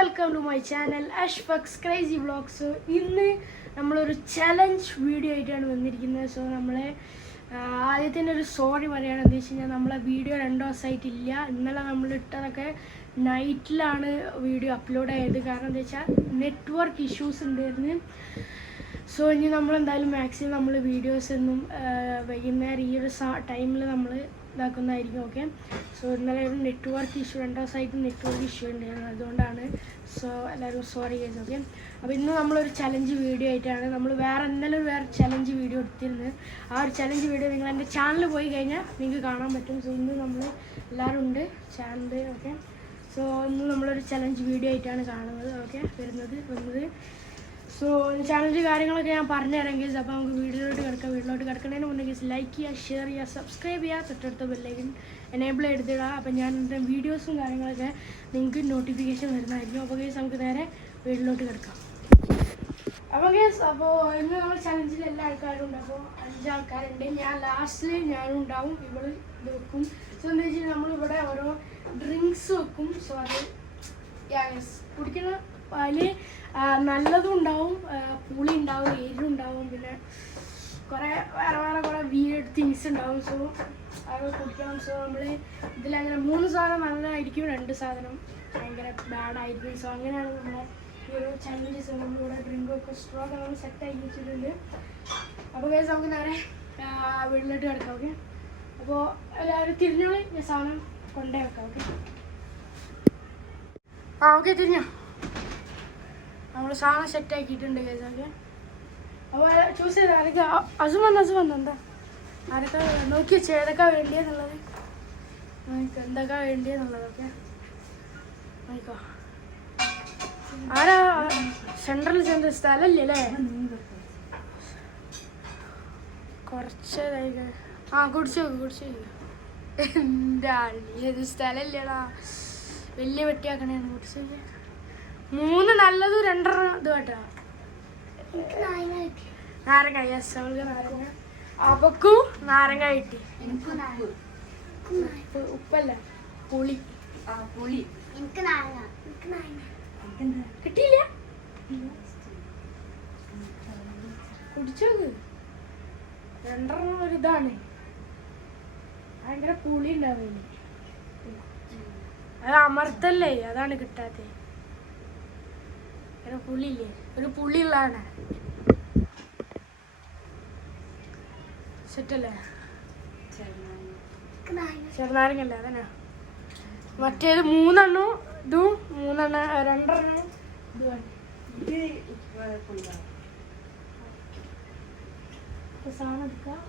Welcome to my channel Ashfaq's crazy vlogs. ഇന്ന് നമ്മളൊരു challenge video ആയിട്ടാണ് വന്നിരിക്കുന്നത്. സോ നമ്മളെ ആദ്യത്തിന് ഒരു സോറി പറയുകയാണ്. എന്താ വെച്ച് കഴിഞ്ഞാൽ നമ്മളെ വീഡിയോ 2 ദിവസമായിട്ടില്ല. ഇന്നലെ നമ്മൾ ഇട്ടതൊക്കെ നൈറ്റിലാണ് വീഡിയോ അപ്ലോഡ് ആയത്. കാരണം എന്താ വെച്ചാൽ നെറ്റ്വർക്ക് ഇഷ്യൂസ് ഉണ്ടായിരുന്നു. സോ ഇനി നമ്മളെന്തായാലും മാക്സിമം നമ്മൾ വീഡിയോസ് എന്നും വൈകുന്നേരം ഈ ഒരു ടൈമിൽ നമ്മൾ ഇതാക്കുന്നതായിരിക്കും. ഓക്കെ. സോ ഇന്നലെ ഒരു നെറ്റ്വർക്ക് ഇഷ്യൂ 2 ദിവസമായിട്ട് നെറ്റ്വർക്ക് ഇഷ്യൂ ഉണ്ടായിരുന്നു. അതുകൊണ്ടാണ്. സോ എല്ലാവരും സോറി ഗൈസ്. ഓക്കെ. അപ്പോൾ ഇന്ന് നമ്മളൊരു ചലഞ്ച് വീഡിയോ ആയിട്ടാണ് നമ്മൾ ഇന്നലെ വേറെ ചലഞ്ച് വീഡിയോ എടുത്തിരുന്നത്. ആ ഒരു ചലഞ്ച് വീഡിയോ നിങ്ങൾ എൻ്റെ ചാനൽ പോയി കഴിഞ്ഞാൽ നിങ്ങൾക്ക് കാണാൻ പറ്റും. സോ ഇന്ന് നമ്മൾ എല്ലാവരും ഉണ്ട് ചാനൽ. ഓക്കെ. സോ ഇന്ന് നമ്മളൊരു ചലഞ്ച് വീഡിയോ ആയിട്ടാണ് കാണുന്നത്. ഓക്കെ. വന്നത് സോ ചാനലിൻ്റെ കാര്യങ്ങളൊക്കെ ഞാൻ പറഞ്ഞുതരാം ഗൈസ്. അപ്പോൾ നമുക്ക് വീഡിയോയിലോട്ട് കിടക്കാം. വീട്ടിലോട്ട് കിടക്കുന്നതിന് മുന്നേ ഗൈസ് ലൈക്ക് ചെയ്യുക, ഷെയർ ചെയ്യുക, സബ്സ്ക്രൈബ് ചെയ്യുക, തൊട്ടടുത്ത ബെല്ലൈക്കൻ എനേബിൾ എടുത്തിടുക. അപ്പോൾ ഞാൻ എൻ്റെ വീഡിയോസും കാര്യങ്ങളൊക്കെ നിങ്ങൾക്ക് നോട്ടിഫിക്കേഷൻ വരുന്നതായിരിക്കും. അപ്പോൾ ഗൈസ് നമുക്ക് നേരെ വീട്ടിലോട്ട് കിടക്കാം. അപ്പോൾ ഗൈസ് ഇന്ന് നമ്മൾ ചലഞ്ചിൽ എല്ലാ ആൾക്കാരും ഉണ്ട്. അപ്പോൾ 5 ആൾക്കാരുണ്ട്. ഞാൻ ലാസ്റ്റിൽ ഞാനും ഉണ്ടാവും. ഇവിടെ ഇത് വെക്കും. സോ എന്താ വെച്ചാൽ നമ്മളിവിടെ ഓരോ ഡ്രിങ്ക്സ് വെക്കും. സോ അത് കുടിക്കുന്ന അതിൽ നല്ലതും ഉണ്ടാവും, പുളി ഉണ്ടാവും, എരിവുണ്ടാവും, പിന്നെ വേറെ കുറേ വീഡ് തിങ്സ് ഉണ്ടാവും. സോ അത് കുടിക്കണം. സോ നമ്മൾ ഇതിലങ്ങനെ 3 സാധനം നല്ലതായിരിക്കും, 2 സാധനം ഭയങ്കര ബാഡായിരിക്കും. സോ അങ്ങനെയാണ് നമ്മുടെ ഈ ഒരു ചലഞ്ചസ്. നമ്മളിവിടെ ഡ്രിങ്കൊക്കെ സ്ട്രോക്ക് നമ്മൾ സെറ്റാക്കി വെച്ചിട്ടുണ്ട്. അപ്പോൾ കേസ് നമുക്ക് നേരെ വീട്ടിലോട്ട് കിടക്കാം. ഓക്കെ. അപ്പോൾ എല്ലാവരും തിരിഞ്ഞോളി, ഞാൻ സാധനം കൊണ്ടേ വെക്കാം. ഓക്കെ. ഓക്കെ തിരിഞ്ഞോ. നമ്മൾ സാധനം സെറ്റ് ആക്കിയിട്ടുണ്ട് കേസ്. ഓക്കെ. അപ്പോൾ ചൂസ് ചെയ്ത് ആരൊക്കെ അസു വന്നു എന്താ ആരൊക്കെ നോക്കി വെച്ചാൽ ഏതൊക്കെ വേണ്ടിയെന്നുള്ളത്, എന്തൊക്കെ വേണ്ടിയെന്നുള്ളതൊക്കെ നോക്കോ. ആരാ സെൻട്രൽ സ്ഥലമില്ലേ അല്ലേ? കുറച്ച് കുടിച്ചു എന്താ ഏത് സ്ഥലമില്ലടാ, വലിയ വെട്ടിയാക്കണേന്ന്. കുടിച്ച് 3 നല്ലതും 2 ഇത് കേട്ടോ. നാരങ്ങ. യെസ്, അവൾക്ക് നാരങ്ങ. അവക്കും നാരങ്ങ കിട്ടി. ഉപ്പല്ല, പുളി. കിട്ടിയില്ല. കുടിച്ചോക്ക്. 2 ഒരു ഇതാണ്, ഭയങ്കര പുളി ഉണ്ടാവില്ല. അത് അമർത്തല്ലേ, അതാണ് കിട്ടാത്തത്. പുളിയില്ലേ, ഒരു പുളിയുള്ളതാണ്. സെറ്റല്ലേ? ചെറുനാരങ്ങല്ലേ, അതന്നെ. മറ്റേത് 3 എണ്ണം ഇതും 2 എണ്ണം ഇതുമാണ്. സാധനം എടുക്കാം.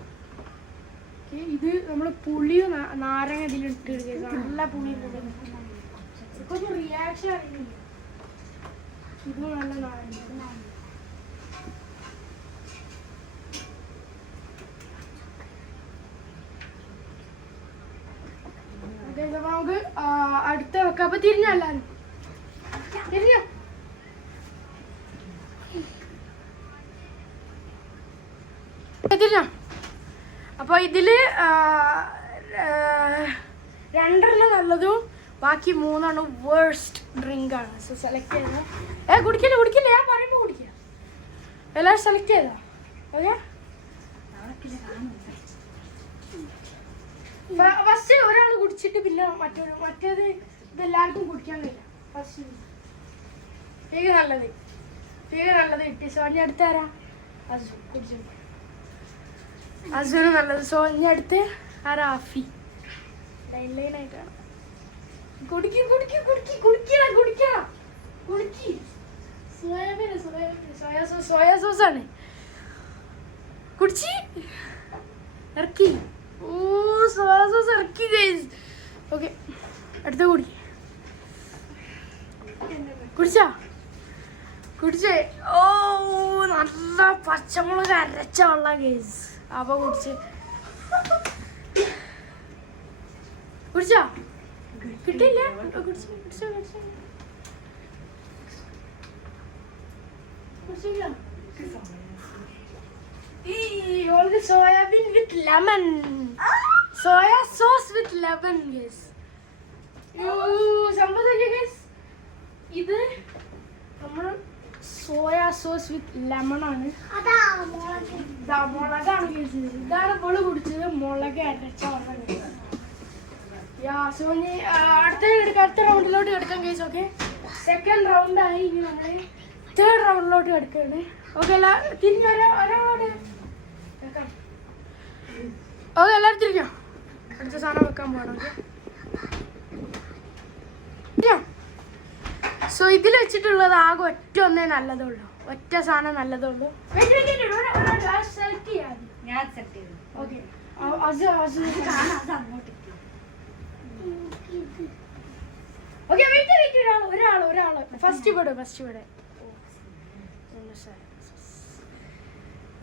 ഇത് നമ്മൾ പുളിയും നാരങ്ങ ഇതിലിട്ട് നല്ല പുളി. ഇതൊന്നും റിയാക്ഷൻ അറിയില്ല. ഇതും നല്ല നാരങ്ങ. നമുക്ക് അടുത്ത വെക്കാം. അപ്പൊ തിരിഞ്ഞല്ലാരും തിരിഞ്ഞ. അപ്പൊ ഇതില് 2 നല്ലതും ബാക്കി 3 വേഴ്സ്റ്റ് ഡ്രിങ്ക് ആണ്. സോ സെലക്ട് ചെയ്ത കുടിക്കില്ല ഞാൻ പറയുമ്പോ കുടിക്കുക. എല്ലാവരും സെലക്ട് ചെയ്താ. ഓക്കെ. ഫസ്റ്റ് ഒരാൾ കുടിച്ചിട്ട് പിന്നെ മറ്റേത് ഇതെല്ലാവർക്കും കുടിക്കാൻ കഴിയില്ല. ഫസ്റ്റ് തീരെ നല്ലത് കിട്ടി. സോ ഇനി അടുത്ത് ആരാ? അസു. കുടിച്ചു. അസുവിന് നല്ലത്. സോ ഇനി അടുത്ത് ആരാ? ആഫി. ലൈനായിട്ടാണ്. സോയാ സോസ് ആണ്. കുടിച്ചി ഇറക്കി. ഓ, സോയാ സോസ് ഇറക്കി ഗൈസ്. ഓക്കെ. അടുത്ത കുടിച്ചേ. ഓ, നല്ല പച്ചമുളക് അരച്ച വെള്ളം ഗൈസ്. അപ്പൊ കുടിച്ചാ കിട്ടില്ല. സോയാബീൻ വിത്ത് ലെമൺ. സോയാ സോസ് വിത്ത് ലെമൺ ഗൈസ്. സംഭവം ഗൈസ്, ഇത് സോയാ സോസ് വിത്ത് ലെമൺ ആണ്. മുളകാണ് കഴിച്ചത്. ഇതാണ് ഇപ്പോൾ കുടിച്ചത് മുളക് അരച്ച വെള്ളം. സോ ഇനി അടുത്ത റൗണ്ടിലോട്ട് കിടക്കാൻ കഴിച്ചു. ഓക്കെ, സെക്കൻഡ് റൗണ്ടായി. ഇനി നമ്മൾ തേർഡ് റൗണ്ടിലോട്ട് കിടക്കുകയാണ്. ഓക്കെ, തിരിഞ്ഞ ഒരാളോട് വെക്കാം. ഓക്കെ, എല്ലാവരും തിരിഞ്ഞോ. അടുത്ത സാധനം വെക്കാൻ പോകണം. സോ ഇതിൽ വെച്ചിട്ടുള്ളത് ആകെ ഒന്നേ നല്ലതുള്ളൂ. ഒറ്റ സാധനം നല്ലതുള്ളൂ. ഒരാള് ഫസ്റ്റ് ഇവിടെ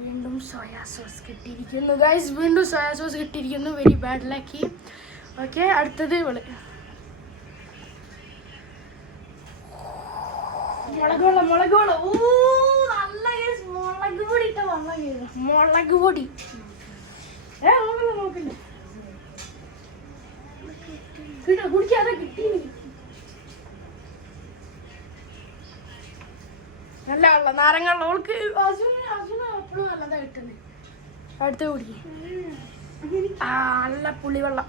വീണ്ടും സോയാ സോസ് കിട്ടിയിരിക്കുന്നു ഗൈസ്. വീണ്ടും സോയാ സോസ് കിട്ടിയിരിക്കുന്നു. Very bad lucky. ഓക്കെ, അടുത്തത് ഇവള് മുളക് വെള്ളം. ഓ നല്ല മുളക് പൊടി ഇട്ട വെള്ളം. മുളക് പൊടി നോക്കില്ല കുടിക്കാതെ കിട്ടി. നല്ല വെള്ളം, നാരങ്ങ വെള്ളം. അവൾക്ക് എപ്പോഴും നല്ലതാ കിട്ടുന്നത്. അടുത്ത കുടിക്ക. നല്ല പുളിവെള്ളം.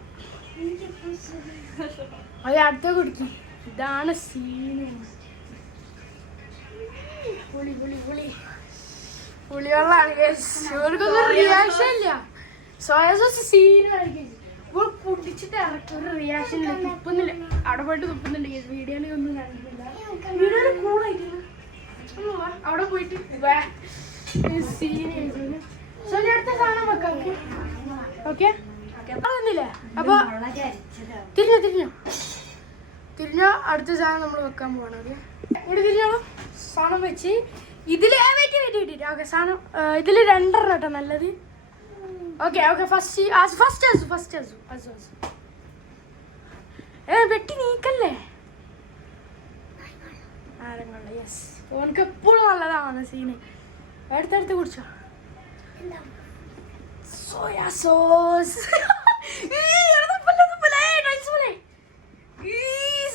അത് അടുത്ത കുടിക്ക. ഇതാണ് സീന്. പുളിവെള്ളമാണ്. ഇവർക്കൊന്നും റിയാക്ഷൻ ഇല്ല. സോയാ സോസ് സീനായിരിക്കും. ഇപ്പോൾ കുടിച്ചിട്ട് ഇറക്കി ഒരു റിയാക്ഷൻ ഇല്ല. തുപ്പുന്നില്ല. അവിടെ പോയിട്ട് തുപ്പുന്നുണ്ട്. വീഡിയോയിൽ ഒന്നും കണ്ടിട്ടില്ല. വീഡിയോയിൽ കൂളായിട്ടില്ല. അവിടെ പോയിട്ട് സീനായിരുന്നു. സോ ഞാൻ അടുത്ത സാധനം വെക്കാം. ഓക്കെ, അതൊന്നില്ലേ. അപ്പൊ തിരിഞ്ഞോ. അടുത്ത സാധനം നമ്മൾ വെക്കാൻ പോവാണ്. ഓക്കെ, ഇവിടെ തിരിഞ്ഞോളൂ. സാധനം വെച്ച് ഇതിൽ വെയിറ്റ്. ഓക്കെ, സാധനം ഇതിൽ 2 കേട്ടോ നല്ലത്. ഓക്കെ, ഫസ്റ്റ് വെട്ടി നീക്കല്ലേ. നാരങ്ങ. യെസ്, ഓനക്ക് എപ്പോഴും നല്ലതാണ് സീന്. അടുത്തടുത്ത് കുടിച്ചോ. Soya sauce.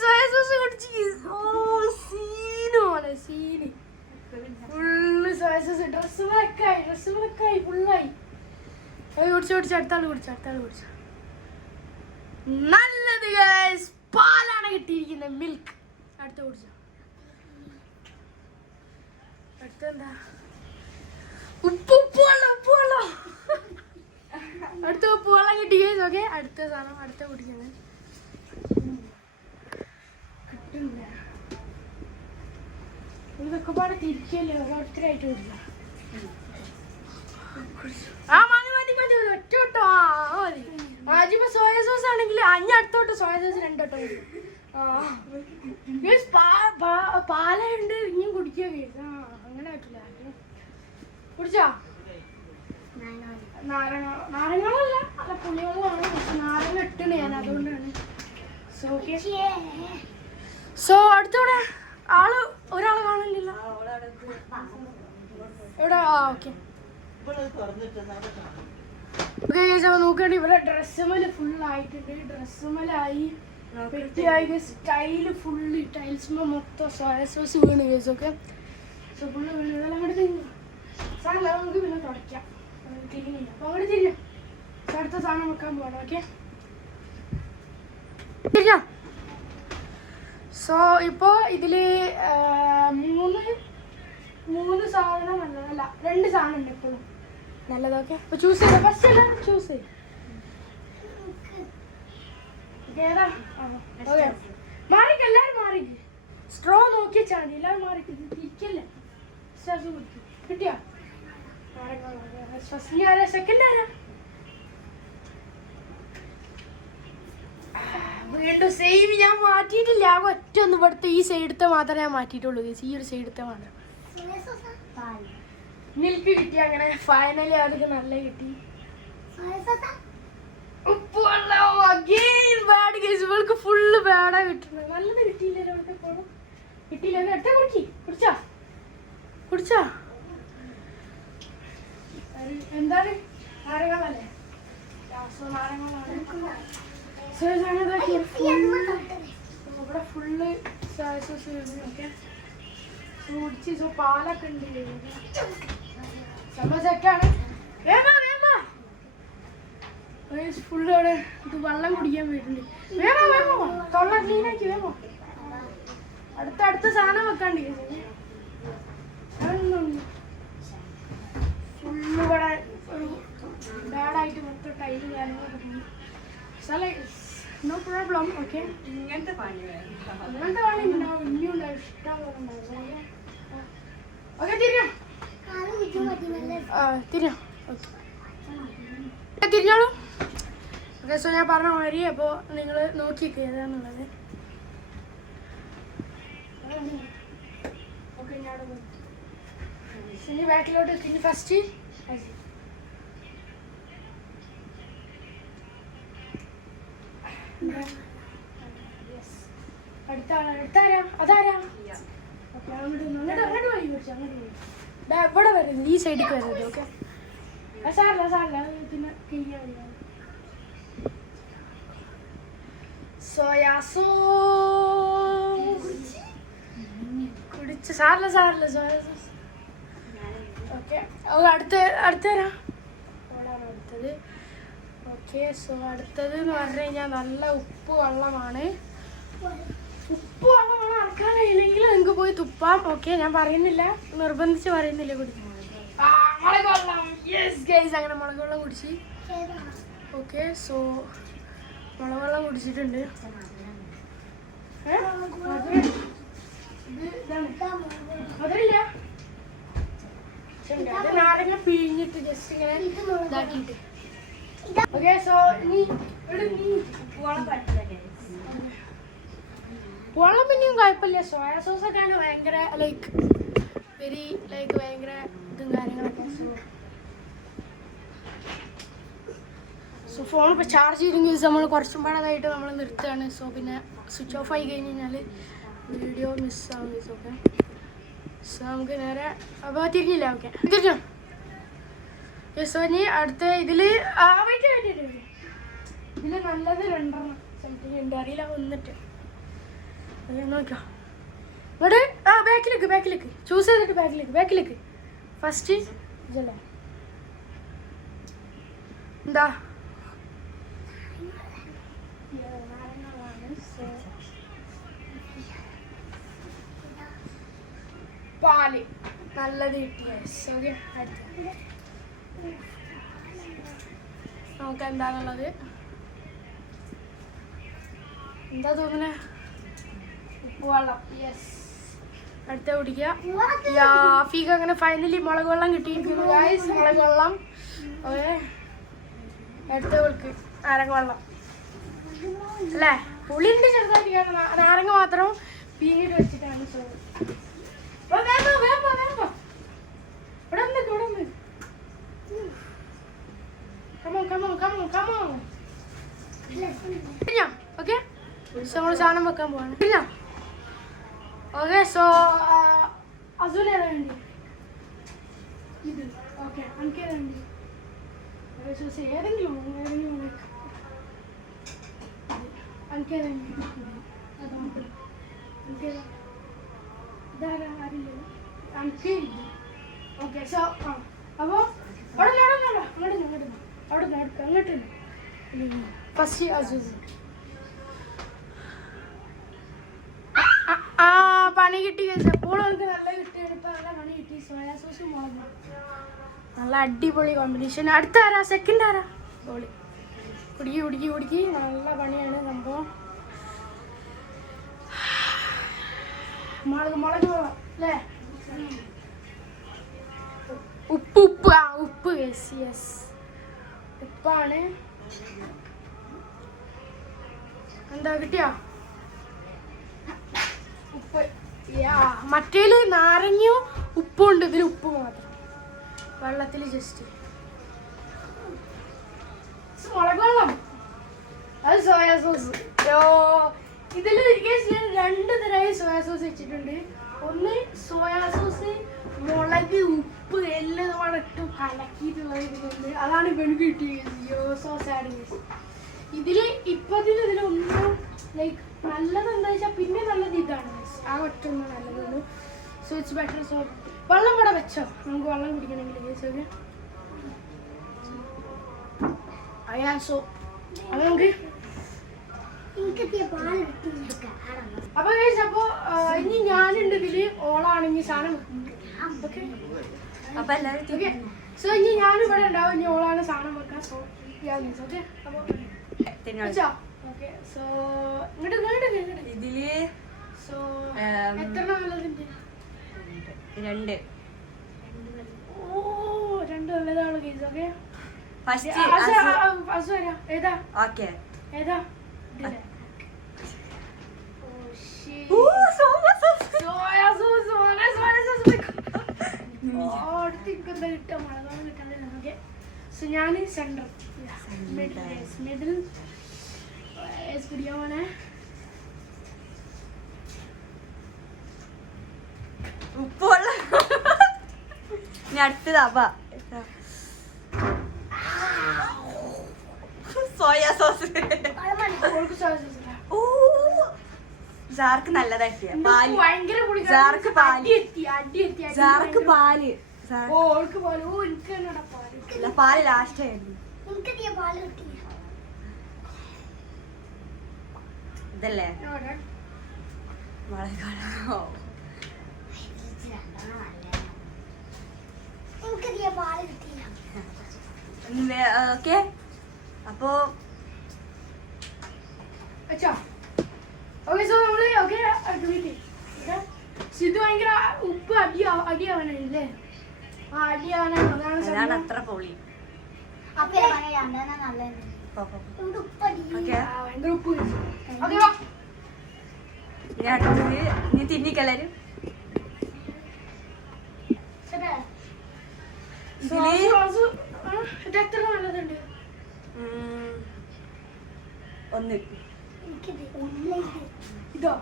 സോയാ സോസ് കുടിച്ച് സീന് ഫുള്ള് സോയാ സോസ്. ഡ്രസ്സുകളൊക്കെ ഫുള്ളായി. കുടിച്ചു. അടുത്താള് കുടിച്ചു. നല്ലത് ഗൈസ്, പാലാണ് കിട്ടിയിരിക്കുന്നത്. മിൽക്ക്. അടുത്ത കുടിച്ചോ. അടുത്തെന്താ? ഉപ്പുവെള്ളം. അടുത്ത ഉപ്പുവെള്ളം കിട്ടി ഗൈസ്. ഓക്കെ, അടുത്ത സാധനം അടുത്ത കുടിക്കുന്നത് കിട്ടില്ല. ഇതൊക്കെ പാടെ തിരിക്കല്ലേ. ഒത്തിരിയായിട്ട് കുടിക്കാം. മതി ഒറ്റ കേട്ടോ. ആദ്യം സോയാ സോസ് ആണെങ്കിൽ അടുത്തോട്ട് സോയാ സോസ് 2 കേട്ടോ. പാലുണ്ട് ഇനിയും കുടിക്കുക. അങ്ങനെ പറ്റില്ല. കുടിച്ചോ. നാരങ്ങളല്ല, അല്ല പുളിവെള്ളമാണ്. പക്ഷെ നാരങ്ങ ഇട്ടണ് ഞാൻ, അതുകൊണ്ടാണ്. സോ അടുത്തൂടെ ഒരാളെ കാണില്ല. ഇവിടെ ഓക്കെ നോക്കണ്ട. ഇവിടെ ഡ്രസ്സുമല് ഫുള്ളായിട്ടുണ്ട്. ഡ്രസ്സുമലായി പെട്ടിയായി. സ്റ്റൈല് ഫുള്ള് ടൈൽസുമ മൊത്തം സോയാ സോസ് വീണ് കേസ്. ഓക്കെ, സോ ഫുള്ള് വീണ്. ഇതെല്ലാം കൂടെ തിരിഞ്ഞു. സാധനം നമുക്ക് പിന്നെ തുടയ്ക്കാം. തിരിഞ്ഞില്ല. അപ്പൊ അങ്ങോട്ട് തിരിഞ്ഞു. അടുത്ത സാധനം വെക്കാൻ പോകണം. ഓക്കെ, തിരിഞ്ഞോ. സോ ഇപ്പോൾ ഇതില് 3 സാധനം നല്ലതല്ല, 2 സാധനം ഉണ്ട് എപ്പോഴും നല്ലതൊക്കെ. അപ്പൊ ചൂസ് ചെയ്ത ഫസ്റ്റ് അല്ല ചൂസ് മാറിക്ക്. എല്ലാവരും മാറിക്ക്. സ്ട്രോ നോക്കി വെച്ചാൽ മതി. എല്ലാവരും മാറിക്ക്. തിരിക്കല്ലേ. കിട്ടിയോ? സെക്കൻഡ് ആരാ? വീണ്ടും സെയിം. ഞാൻ മാറ്റിയിട്ടില്ല. ഒറ്റ ഒന്ന് ഇവിടുത്തെ ഈ സൈഡത്തെ മാത്രമേ ഞാൻ മാറ്റിയിട്ടുള്ളൂ. ഈ ഒരു സൈഡത്തെ മാത്രം. മിൽക്ക് കിട്ടി. അങ്ങനെ ഫൈനലി അവർക്ക് നല്ല കിട്ടി. ഇവൾക്ക് ഫുള്ള് ബാഡാ കിട്ടുന്നത്. നല്ലത് കിട്ടിയില്ലല്ലോ. അവൾക്ക് എപ്പോഴും കിട്ടിയില്ല. അടുത്ത കുടിച്ചാ എന്താണ്? നാരങ്ങളല്ലേ. നാരങ്ങളാണ്. ഇവിടെ ഫുള്ള് ഓക്കെ. കുടിച്ച് സോ പാലൊക്കെ ഉണ്ട് സംഭവം സെറ്റാണ്. ഫുള്ള് അവിടെ ഇത് വെള്ളം കുടിക്കാൻ വരുന്നുണ്ട്. വേമോ തൊള്ള ക്ലീനാക്കി വേമോ. അടുത്ത സാധനം വെക്കാണ്ട് ഫുള്ള് ഇവിടെ ഒരു ബാഡായിട്ട് മൊത്തം ടൈലും കാര്യങ്ങളൊക്കെ പോയി. No problem. ഓക്കെ ഇങ്ങനത്തെ പണി ഉണ്ടാവും. ഇനിയും ഉണ്ടാവും, ഇഷ്ടം പോലെ ഉണ്ടാവും. ഓക്കെ തിരിഞ്ഞോ തിരിഞ്ഞോളൂ. ഓക്കെ സോ ഞാൻ പറഞ്ഞ മാതിരി അപ്പോൾ നിങ്ങൾ നോക്കിക്കുക ഏതാണെന്നുള്ളത്. ഓക്കെ ഞാൻ ഇനി ബാക്കിലോട്ട് ഇനി ഫസ്റ്റ് അടുത്താരാ അതാരാ. ഓക്കെ അങ്ങോട്ട് വഴി പിടിച്ചു അങ്ങോട്ട് പോയി ഇവിടെ വരുന്നത് ഈ സൈഡിലേക്ക് വരുന്നത്. ഓക്കെ സാറില്ല പിന്നെ കഴിയാൻ വയ്യ. സോയാ സോസ് കുടിച്ച് സാറില്ല സോയാ സോസ്. ഓക്കെ അടുത്തരാ ഓടാണ് അടുത്തത്. ഓക്കെ സോ അടുത്തത് എന്ന് പറഞ്ഞു കഴിഞ്ഞാൽ നല്ല ഉപ്പ് വെള്ളമാണ്. ഉപ്പ് വെള്ളമാണ് അറക്കാൻ കഴിയില്ലെങ്കിൽ നിങ്ങൾക്ക് പോയി തുപ്പാം. ഓക്കെ ഞാൻ പറയുന്നില്ല, നിർബന്ധിച്ച് പറയുന്നില്ല. കുടിക്കും മുളക് വെള്ളം. യെസ് ഗൈസ് അങ്ങനെ മുളക് വെള്ളം കുടിച്ച്. ഓക്കെ സോ മുളക് വെള്ളം കുടിച്ചിട്ടുണ്ട്. അതില്ല നാരങ്ങ പിഴിഞ്ഞിട്ട് ജസ്റ്റ് ഇങ്ങനെ ഇതാക്കിയിട്ട്. ഓക്കെ സോ ഇനി വെള്ളം പിന്നെയും കുഴപ്പമില്ല. സോയാ സോസൊക്കെയാണ് ഭയങ്കര ഭയങ്കര ഇതും കാര്യങ്ങളൊക്കെ. സോ ഫോൺ ഇപ്പോൾ ചാർജ് ചെയ്തെങ്കിൽ നമ്മൾ കുറച്ചും പാടതായിട്ട് നമ്മൾ നിർത്തുകയാണ്. സോ പിന്നെ സ്വിച്ച് ഓഫ് ആയി കഴിഞ്ഞ് കഴിഞ്ഞാൽ വീഡിയോ മിസ്സാവും. ഓക്കെ സോ നമുക്ക് നേരെ അപ്പോൾ തിരിഞ്ഞില്ല. ഓക്കെ തിരിഞ്ഞോ. സോ ഇനി അടുത്ത ഇതിൽ നല്ലത് 2 സംതിങ് ഉണ്ട്, അറിയില്ല വന്നിട്ട് നോക്കാം. ഇവിടെ ബാക്കിലേക്ക് ചൂസ് ചെയ്തിട്ട് ബാക്കിലേക്ക് ഫസ്റ്റ് ഇതല്ലേ എന്താ പാല് നല്ലത് കിട്ടിയ. ഓക്കെ നമുക്ക് എന്താണുള്ളത് എന്താ തോന്നുന്നേ ഉപ്പ് വെള്ളം. യെസ് അടുത്ത കുടിക്കുക. യാഫീക്ക് അങ്ങനെ ഫൈനലി മുളക് വെള്ളം കിട്ടിയിരിക്കുന്നു ഗൈസ്. മുളക് വെള്ളം. ഓക്കെ അടുത്ത വിളിക്ക് നാരങ്ങ വെള്ളം അല്ലേ. പുളിൻ്റെ ചെറുതായിട്ട് നാരങ്ങ മാത്രം പീങ്ങിട്ട് വെച്ചിട്ടാണ്. സോ ഓക്കെ സോ നമ്മൾ സാധനം വെക്കാൻ പോവാണ്. ഓക്കെ സോ അസുലേതാ വേണ്ടി ഇത്. ഓക്കെ എനിക്കേതാ വേണ്ടി ഏതെങ്കിലും എനിക്കേതാ ഇതാരാ അറിയില്ല എനിക്ക്. ഓക്കെ സോ അപ്പോൾ അങ്ങോട്ട് ഫസ്റ്റ് അസൂസ് പണി കിട്ടി. എപ്പോഴും നമുക്ക് നല്ല കിട്ടിയാണ്. ഇപ്പം നല്ല പണി കിട്ടി. സോയാ സോസും മുളകും നല്ല അടിപൊളി കോമ്പിനേഷൻ. അടുത്ത ആരാ സെക്കൻഡ് ആരാ ബോളി കുടുക്കി നല്ല പണിയാണ് സംഭവം. മുളക് അല്ലേ ഉപ്പ് യെസ് ഉപ്പാണ്. എന്താ കിട്ടിയോ ഉപ്പ്. മറ്റേല് നാരങ്ങയോ ഉപ്പും ഉണ്ട്, ഇതിൽ ഉപ്പ് മാത്രം വെള്ളത്തിൽ ജസ്റ്റ്. മുളക് വെള്ളം അത് സോയാ സോസ്. ഇതിൽ 2 തരമായി സോയാ സോസ് വെച്ചിട്ടുണ്ട്. ഒന്ന് സോയാ സോസ് മുളക് ഉപ്പ് എല്ലാം നമ്മൾ ഇട്ട് കലക്കിയിട്ടുള്ളത്. അതാണ് ഇപ്പം എനിക്ക് കിട്ടിയത്. So sad. ഇതിലൊന്നും നല്ലത് എന്താ വെച്ചാൽ പിന്നെ നല്ലത് ഇതാണ്. ആ ഒറ്റൊന്നും നല്ലതുള്ളൂ. So it's better. സോ വെള്ളം കൂടെ വെച്ചോ, നമുക്ക് വെള്ളം കുടിക്കണമെങ്കിൽ ഗൈസ്. ഓക്കെ അയ്യാ. സോ അത് നമുക്ക് അപ്പൊ ഗൈസ്, അപ്പൊ ഇനി ഞാനുണ്ട് ഇതില്, ഓളാണെങ്കിൽ സാധനം. ഓക്കെ അപ്പൊ എല്ലാവരും ഓക്കെ. സോ ഇനി ഞാനും ഇവിടെ ഉണ്ടാവും, ഇനി ഓളാണ് സാധനം വെക്കാം. സോ ഓക്കെ അപ്പൊ ഓക്കെ. സോ ഇങ്ങോട്ട് ഇതില് സോ എത്ര നല്ലതുണ്ട്? 2. ഓ 2 നല്ലതാണ് ഗൈസ്. ഓക്കെ ഫസ്റ്റ് വരാം. ഏതാ ഓക്കെ. ഏതാ? ഞാൻ സെന്റർ മിഡിൽ കുടിയാവാണേ. ഉപ്പുള്ള ഇനി അടുത്തതാ സോയാ സോസ്. ജാർക്ക് നല്ലതായിട്ട് ജാർക്ക് പാല് പാല് ലാസ്റ്റ് ആയിരുന്നു. ഇതല്ലേ ഓക്കെ. അപ്പോ സിദ്ധു ഭയങ്കര ഉപ്പ് അടിയാവാനല്ലേ? അടിയാവാനാണ് അത്ര പൊളി. ഭയങ്കര ഉപ്പ്. ഇനി തിന്നിക്കെല്ലാരും എത്ര നല്ലതുണ്ട്? 1. ഇതോ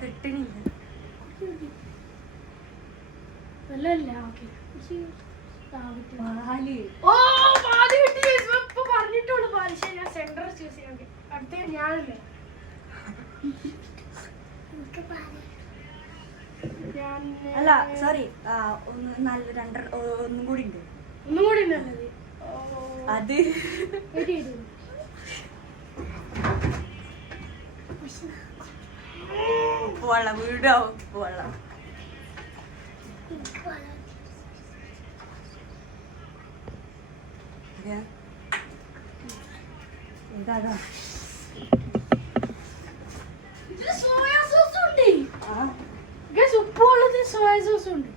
കിട്ടണില്ല. നല്ലല്ല. ഓക്കെ പാല്. ഓ പാല് കിട്ടി. ഇപ്പൊ പറഞ്ഞിട്ടുള്ളൂ പാല്. ശരി, ഞാൻ സെന്റർ ചൂസ് ചെയ്യാം. അടുത്ത ഞാനല്ലേ? അല്ല സോറി, ഒന്നും കൂടി ഉണ്ട്. ഒന്നും കൂടി നല്ലത് അത് ഉപ്പുവെള്ളം വീടോ ഉപ്പുവെള്ളം. എന്താ സോയാ സോസ് ഉണ്ട്. ഉപ്പുള്ളത് സോയാ സോസ് ഉണ്ട്.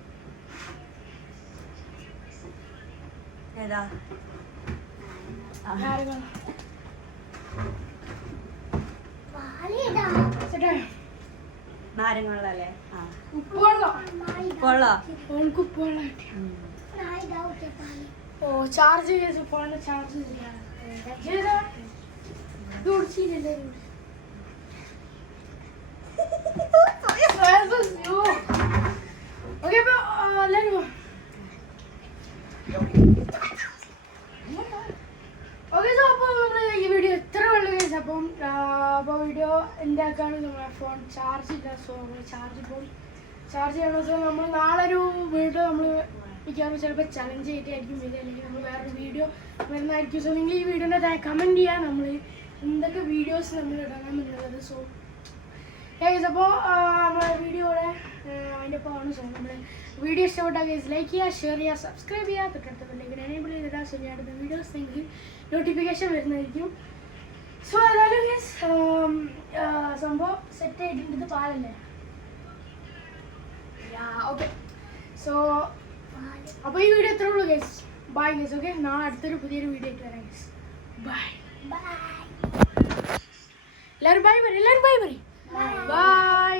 ഏതാ? നാരങ്ങളല്ലേ? ഉപ്പുവെള്ളം. ഓ ചാർജ് ചെയ്ത് ഫോണിന് ചാർജ് ചെയ്താ ഓക്കെ. അപ്പൊ എല്ലാരും ഓക്കെ. സോ അപ്പോൾ നമ്മൾ ഈ വീഡിയോ എത്ര വെള്ളം കഴിച്ചു. അപ്പോൾ വീഡിയോ എൻ്റെ ആക്കാണ്. നമ്മളെ ഫോൺ ചാർജ് ഇല്ല. സോ നമ്മൾ ചാർജ് ചെയ്യണം. സോ നമ്മൾ നാളെ ഒരു വീഡിയോ നമ്മൾ മിക്കവാറും ചിലപ്പോൾ ചലഞ്ച് ചെയ്തിട്ടായിരിക്കും വരിക, അല്ലെങ്കിൽ നമ്മൾ വേറൊരു വീഡിയോ വരുന്നതായിരിക്കും. സോ നിങ്ങൾ ഈ വീഡിയോൻ്റെ താഴെ കമൻറ്റ് ചെയ്യുക നമ്മൾ എന്തൊക്കെ വീഡിയോസ് നമ്മൾ ഇടണം എന്നുള്ളത്. സോ ഗൈസ്, അപ്പോൾ നമ്മളെ വീഡിയോയുടെ അതിൻ്റെ ഒപ്പം ആണ്. സോ നമ്മൾ വീഡിയോ ഇഷ്ടപ്പെട്ടാൽ ഗൈസ് ലൈക്ക് ചെയ്യുക, ഷെയർ ചെയ്യുക, സബ്സ്ക്രൈബ് ചെയ്യുക, തൊട്ടടുത്ത ബെല്ലൈക്കൺ എനേബിൾ ചെയ്തിടാം. സോ ഞാൻ അടുത്ത വീഡിയോസ് നിങ്ങൾക്ക് നോട്ടിഫിക്കേഷൻ വരുന്നതായിരിക്കും. സോ അതായത് ഗൈസ് സംഭവം സെറ്റ് ആയിട്ടുണ്ട്. ഇത് പാലല്ലേ? ഓക്കെ. സോ അപ്പോൾ ഈ വീഡിയോ എത്ര ഉള്ളൂ ഗൈസ്. Bye guys. ഓക്കെ, നാളെ അടുത്തൊരു പുതിയൊരു വീഡിയോ ആയിട്ട് വരാം ഗൈസ്. ബൈ. എല്ലാവരും ബൈ പറയും. ബൈ.